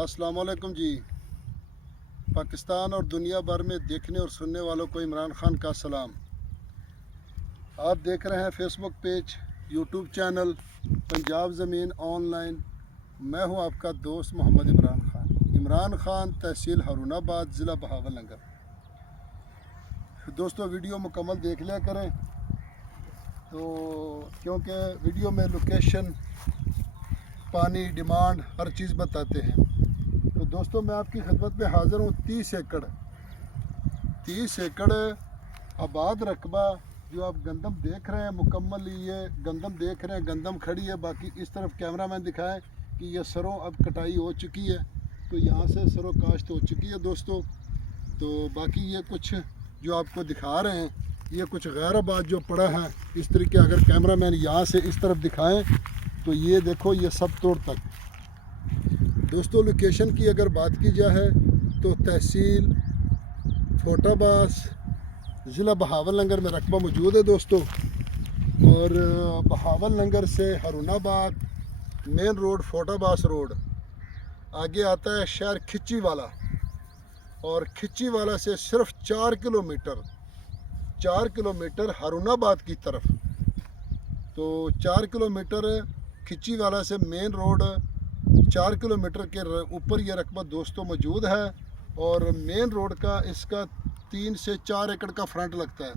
अस्सलाम वालेकुम जी। पाकिस्तान और दुनिया भर में देखने और सुनने वालों को इमरान खान का सलाम। आप देख रहे हैं Facebook page, YouTube channel Punjab ज़मीन ऑनलाइन। मैं हूं आपका दोस्त मोहम्मद इमरान खान। इमरान खान, तहसील हारूनाबाद, ज़िला बहावलनगर। दोस्तों, वीडियो मुकम्मल देख लिया करें तो क्योंकि वीडियो में लोकेशन, पानी, डिमांड हर चीज़ बताते हैं। तो दोस्तों, मैं आपकी खिदमत में हाज़िर हूँ। 30 एकड़ आबाद रकबा जो आप गंदम देख रहे हैं, मुकम्मल ये गंदम देख रहे हैं, गंदम खड़ी है। बाकी इस तरफ कैमरा मैन दिखाएं कि ये सरों अब कटाई हो चुकी है, तो यहाँ से सरों काश्त हो चुकी है दोस्तों। तो बाकी ये कुछ जो आपको दिखा रहे हैं, ये कुछ गैर आबाद जो पड़ा है इस तरीके, अगर कैमरा मैन यहाँ से इस तरफ दिखाएं तो ये देखो, ये सब तोड़ तक। दोस्तों, लोकेशन की अगर बात की जाए तो तहसील फोटाबास, ज़िला बहावलनगर में रकबा मौजूद है दोस्तों। और बहावलनगर से हारूनाबाद मेन रोड, फोटाबास रोड, आगे आता है शहर खिच्चीवाला, और खिच्चीवाला से सिर्फ 4 किलोमीटर हारूनाबाद की तरफ। तो 4 किलोमीटर खिच्चीवाला से मेन रोड, 4 किलोमीटर के ऊपर ये रकबा दोस्तों मौजूद है। और मेन रोड का इसका 3 से 4 एकड़ का फ्रंट लगता है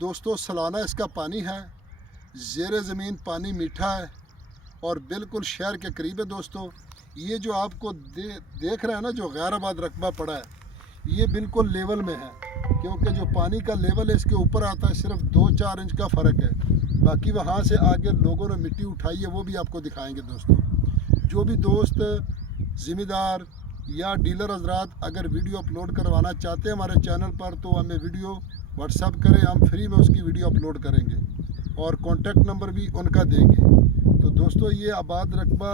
दोस्तों। सालाना इसका पानी है, ज़ेरे ज़मीन पानी मीठा है और बिल्कुल शहर के करीब है दोस्तों। ये जो आपको देख रहे हैं ना, जो गैर आबाद रकबा पड़ा है, ये बिल्कुल लेवल में है, क्योंकि जो पानी का लेवल है इसके ऊपर आता है, सिर्फ 2-4 इंच का फ़र्क है। बाकी वहाँ से आगे लोगों ने मिट्टी उठाई है, वो भी आपको दिखाएंगे दोस्तों। जो भी दोस्त ज़िम्मेदार या डीलर हजरात अगर वीडियो अपलोड करवाना चाहते हैं हमारे चैनल पर, तो हमें वीडियो व्हाट्सअप करें, हम फ्री में उसकी वीडियो अपलोड करेंगे और कॉन्टेक्ट नंबर भी उनका देंगे। तो दोस्तों, ये आबाद रकबा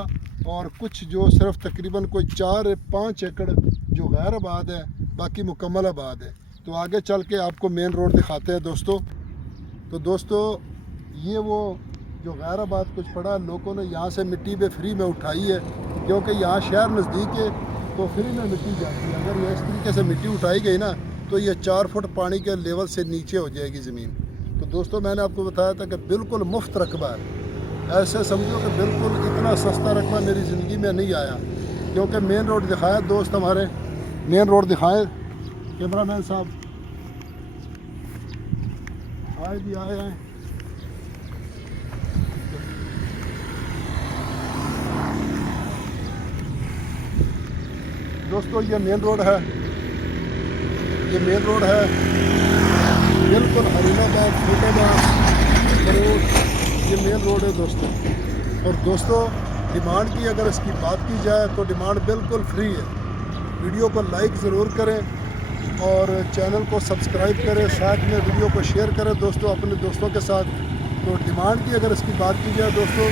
और कुछ जो सिर्फ तकरीबन कोई 4-5 एकड़ जो गैर आबाद है, बाकी मुकम्मल आबाद है। तो आगे चल के आपको मेन रोड दिखाते हैं दोस्तों। तो दोस्तों, ये वो जो गैर आबाद कुछ पड़ा, लोगों ने यहाँ से मिट्टी पे फ्री में उठाई है, क्योंकि यहाँ शहर नज़दीक है तो फ्री में मिट्टी जाती है। अगर ये इस तरीके से मिट्टी उठाई गई ना, तो ये 4 फुट पानी के लेवल से नीचे हो जाएगी ज़मीन। तो दोस्तों, मैंने आपको बताया था कि बिल्कुल मुफ्त रकबा है। ऐसे समझो कि बिल्कुल इतना सस्ता रकबा मेरी ज़िंदगी में नहीं आया। क्योंकि मेन रोड दिखाया दोस्त, हमारे मेन रोड दिखाए कैमरा मैन साहब, आए भी आए हैं। दोस्तों, ये मेन रोड है, ये मेन रोड है बिल्कुल हारूनाबाद फोटाबाद रोड, ये मेन रोड है दोस्तों। और दोस्तों, डिमांड की अगर इसकी बात की जाए तो डिमांड बिल्कुल फ्री है। वीडियो को लाइक ज़रूर करें और चैनल को सब्सक्राइब करें, साथ में वीडियो को शेयर करें दोस्तों अपने दोस्तों के साथ। तो डिमांड की अगर इसकी बात की जाए दोस्तों,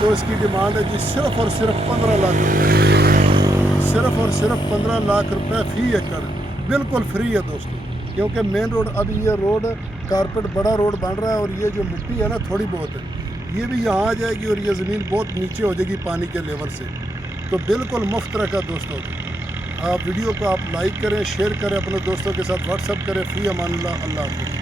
तो इसकी डिमांड है जी सिर्फ़ और सिर्फ 15 लाख रुपये, सिर्फ़ और सिर्फ 15 लाख रुपए फ़ी एकड़, बिल्कुल फ्री है दोस्तों। क्योंकि मेन रोड, अब ये रोड कारपेट बड़ा रोड बन रहा है, और ये जो मिट्टी है ना थोड़ी बहुत है, ये भी यहाँ आ जाएगी और ये ज़मीन बहुत नीचे हो जाएगी पानी के लेवल से। तो बिल्कुल मुफ्त रखा दोस्तों। आप वीडियो को आप लाइक करें, शेयर करें, अपने दोस्तों के साथ व्हाट्सअप करें। फ़ी अमानुल्लाह, अल्लाह हाफ़िज़।